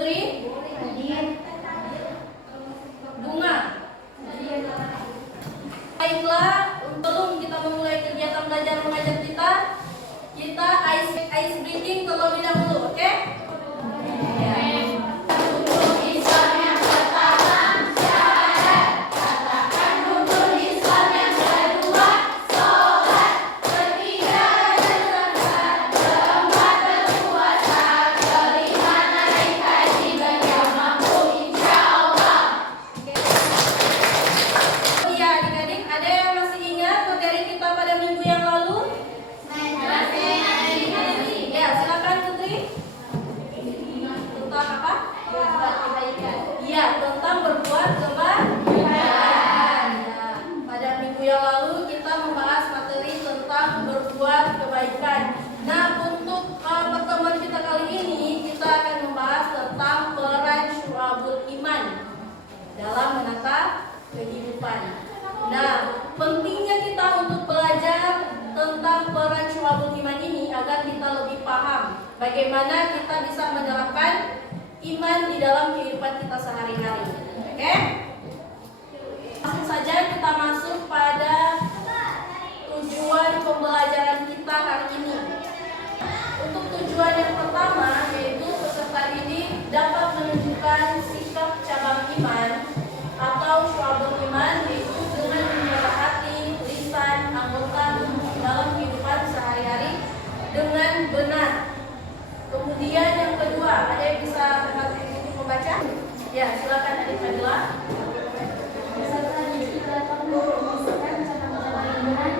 Putri, Bunga. Baiklah, sebelum kita memulai kegiatan belajar mengajar kita ice breaking terlebih dahulu, oke? Nah, untuk pertemuan kita kali ini kita akan membahas tentang peran syu'abul iman dalam menata kehidupan. Nah, pentingnya kita untuk belajar tentang peran syu'abul iman ini agar kita lebih paham bagaimana kita bisa menerapkan iman di dalam kehidupan kita sehari-hari. Oke? Langsung saja kita masuk pada tujuan pembelajaran kita hari ini. Untuk tujuan yang pertama, yaitu peserta didik dapat menunjukkan sikap cabang iman atau syu'abul iman, yaitu dengan menjaga hati, lisan, anggota dalam kehidupan sehari-hari dengan benar. Kemudian yang kedua, ada yang bisa membaca? Ya, silakan Adik Fadila. Peserta didik dapat menunjukkan cabang-cabang iman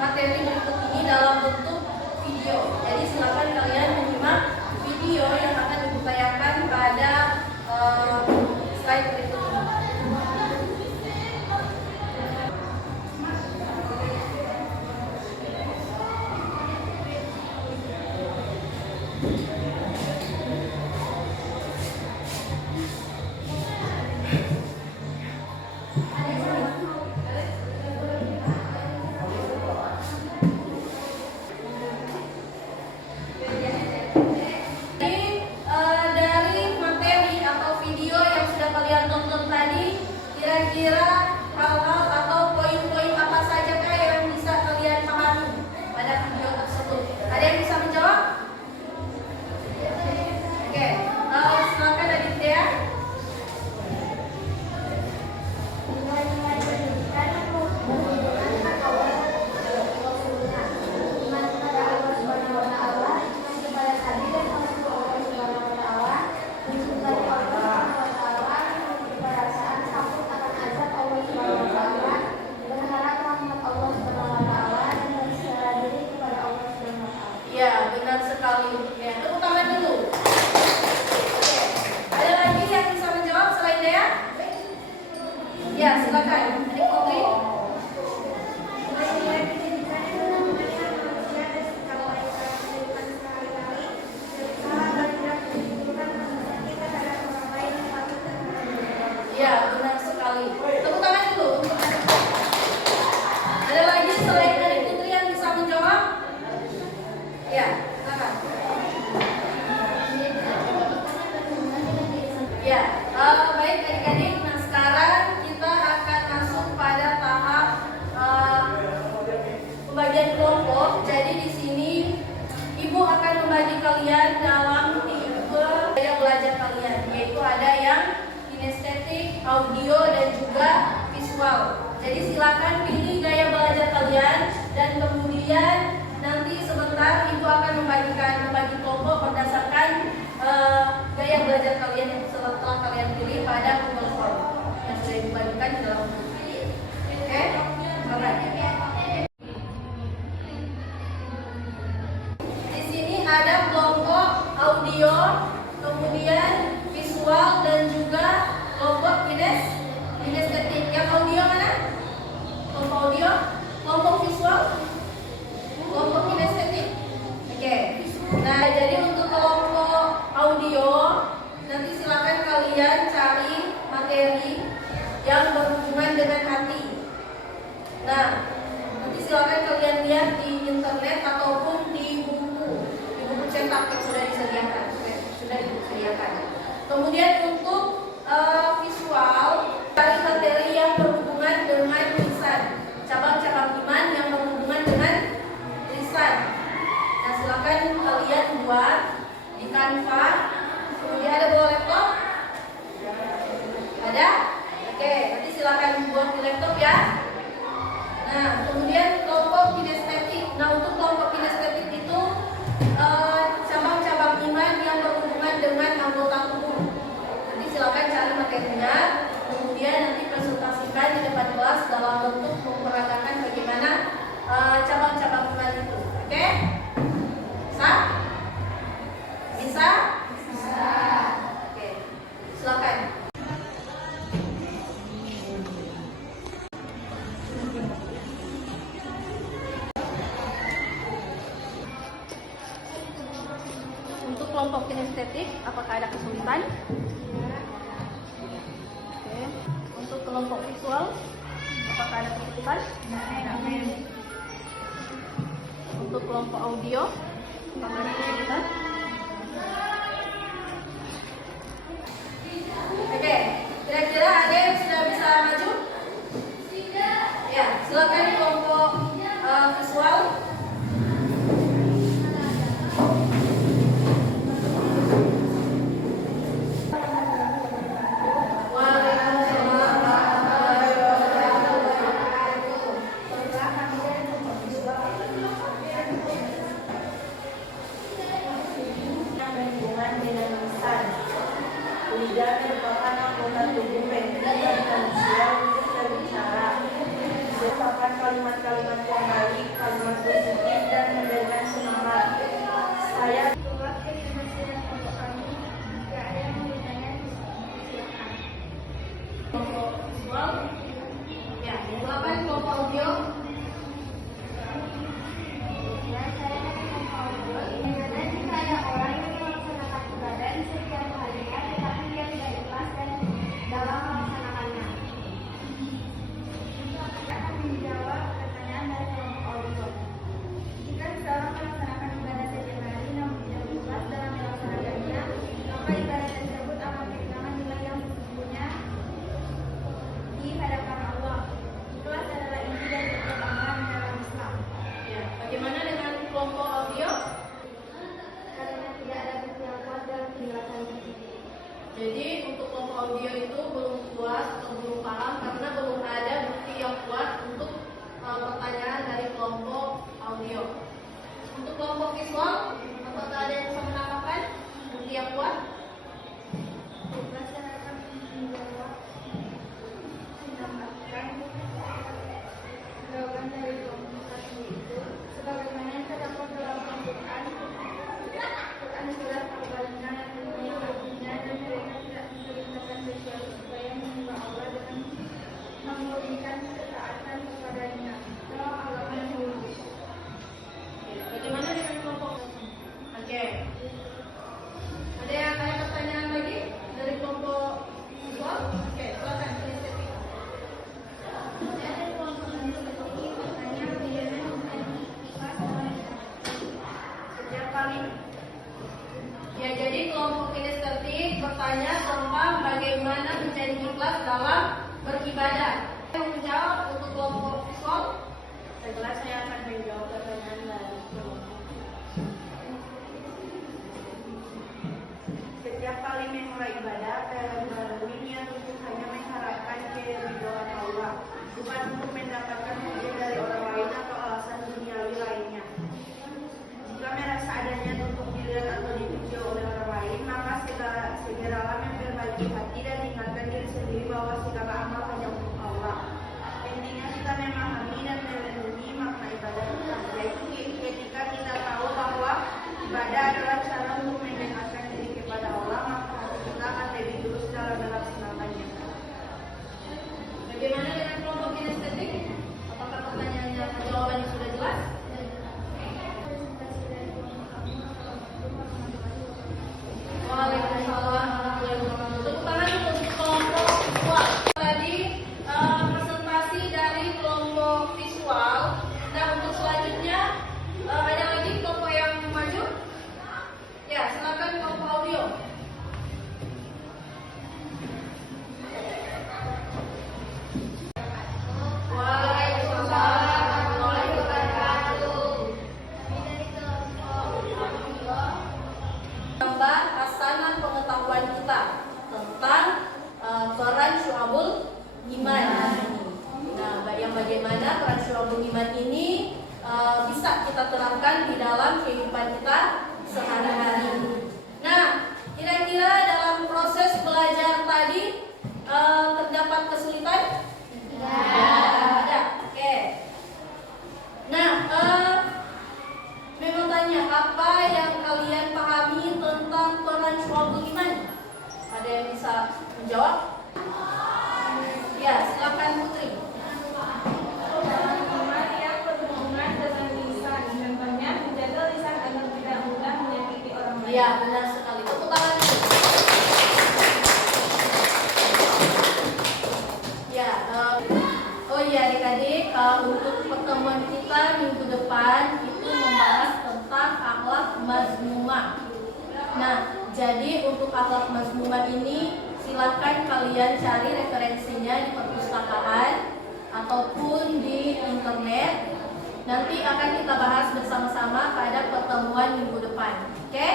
materi berikut ini dalam bentuk video. Jadi silakan kalian menyimak video yang akan diupayakan pada slide berikut ini. kira-kira hal-hal atau poin-poin apa saja yang bisa kalian pahami pada video tersebut? Ada yang bisa menjawab? Oke, silakan Aditya. Nilai-nilai pendidikan menunjukkan Allah Rasulullah, iman kepada Allah Subhanahu wa Ta'ala, iman kepada Nabi dan Rasul Allah Subhanahu wa Ta'ala, mencintai Allah Subhanahu wa Ta'ala, memiliki perasaan takut akan azab Allah Subhanahu wa Ta'ala, berharap rahmat Allah Subhanahu wa Ta'ala, dan berserah diri kepada Allah Subhanahu wa Ta'ala. Ya, benar sekali. Ya, tepuk tangan dulu. Oke, ada lagi yang bisa menjawab selain Dea? Ya, silakan. Adik Putri. Nilai-nilai pendidikan yang menanamkan manusia dan sikap baik dalam kehidupan sehari-hari, berusaha belajar menunjukkan manusia kita terhadap orang lain yang patut dan benar. Ya, benar sekali. Tepuk tangan dulu untuk Adik Putri. Ada lagi selain Adik Putri yang bisa menjawab? Ya, silakan. Ya, baik adik-adik. Nah, sekarang kita akan masuk pada tahap pembagian kelompok. Jadi di sini Ibu akan membagi kalian dalam 3 gaya belajar kalian, yaitu ada yang kinestetik, audio, dan juga visual. Jadi silakan pilih gaya belajar kalian dan kemudian nanti sebentar Ibu akan membagi kelompok berdasarkan gaya belajar kalian yang setelah kalian pilih pada Google Form yang sudah dibagikan di dalam buku. Oke, alright. Di sini ada kelompok audio, kemudian visual, dan juga kelompok kinestetik. Yang audio mana? Kelompok audio, kelompok visual, kelompok kinestetik. Oke. Nah, jadi untuk kelompok audio nanti silakan kalian cari materi yang berhubungan dengan hati. Nah, nanti silakan kalian lihat di internet ataupun di buku cetak yang sudah disediakan, Kemudian untuk visual, cari materi yang berhubungan dengan lisan, cabang-cabang iman yang berhubungan dengan lisan. Nah, silakan kalian buat di Canva. Kemudian ada bawa laptop? Ada? Oke, nanti silakan buat di laptop ya. Nah, kemudian kelompok kinestetik. Nah, untuk kelompok kinestetik itu cabang-cabang iman yang berhubungan dengan anggota tubuh. Nanti silakan cari materinya, kemudian nanti presentasikan di depan kelas dalam bentuk memperagakan bagaimana cabang-cabang iman itu. Oke? Bisa? Bisa? Bisa. Oke, silakan. Untuk kelompok kinestetik, apakah ada kesulitan? Oke. Untuk kelompok visual, apakah ada kesulitan? Untuk kelompok audio, apakah ada kesulitan? Oke, kira-kira ada yang sudah bisa maju? Ya, silakan kelompok visual. Lidah merupakan anggota tubuh penting bagi manusia untuk berbicara, merupakan kalimat-kalimat yang baik, kalimat positif, dan memberikan semangat. Saya Kelompok visual. Ya, silakan kelompok audio. Bagaimana jika ada orang yang melaksanakan ibadah di setiap harinya, tetapi dia tidak ikhlas dan dalam melaksanakannya? Akan menjawab pertanyaan dari kelompok audio. Jika seseorang melaksanakan ibadah setiap hari namun tidak ikhlas dalam melaksanakannya, maka ibadah tersebut akan kehilangan nilai yang sesungguhnya di hadapan bukan untuk mendapatkan pujian dari orang lain atau alasan duniawi lainnya. Jika merasa adanya untuk dilihat atau dipuji oleh orang lain, maka segeralah memperbaiki hati dan ingatkan diri sendiri bahwa segala amal hanya untuk Allah. Intinya kita memahami dan melindungi makna ibadah kita, yaitu ketika kita tahu bahwa ibadah adalah cara untuk mendekatkan diri kepada Allah, maka hati kita akan lebih lurus dalam melaksanakannya. Bagaimana dengan kelompok kinestetik? Apakah pertanyaannya jawabannya sudah jelas? Waalaikumsalam warahmatullahi wabarakatuh. Tepuk tangan untuk kelompok visual. Tadi presentasi dari kelompok visual. Nah, untuk selanjutnya ada lagi kelompok yang maju? Ya, silakan kelompok audio. Waalaikumsalam warahmatullahi wabarakatuh. Tambah hasanah pengetahuan kita tentang peran syu'abul iman. Nah, yang bagaimana peran syu'abul iman ini bisa kita terapkan di dalam kehidupan kita sehari-hari. Nah, kira-kira dalam proses belajar tadi terdapat kesulitan? Ada. Oke. Nah, memang tanya apa yang kalian pahami tentang peran syu'abul iman? Ada yang bisa menjawab? Ya, silakan Putri. Iman yang berhubungan dengan lisan, contohnya menjaga lisan agar tidak mudah menyakiti orang lain. Iya, benar sekali. Tepuk tangan dulu. Ya, oh iya adik-adik, untuk pertemuan kita minggu depan itu membahas tentang akhlak mazmumah. Nah, jadi untuk akhlak mazmumah ini silakan kalian cari referensinya di perpustakaan ataupun di internet. Nanti akan kita bahas bersama-sama pada pertemuan minggu depan. Oke?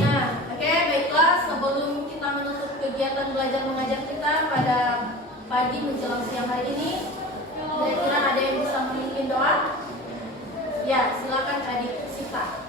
Nah, oke, baiklah. Sebelum kita menutup kegiatan belajar mengajar kita pada pagi menjelang siang hari ini, kira-kira ada yang bisa memimpin doa? Ya, silakan adik Siva.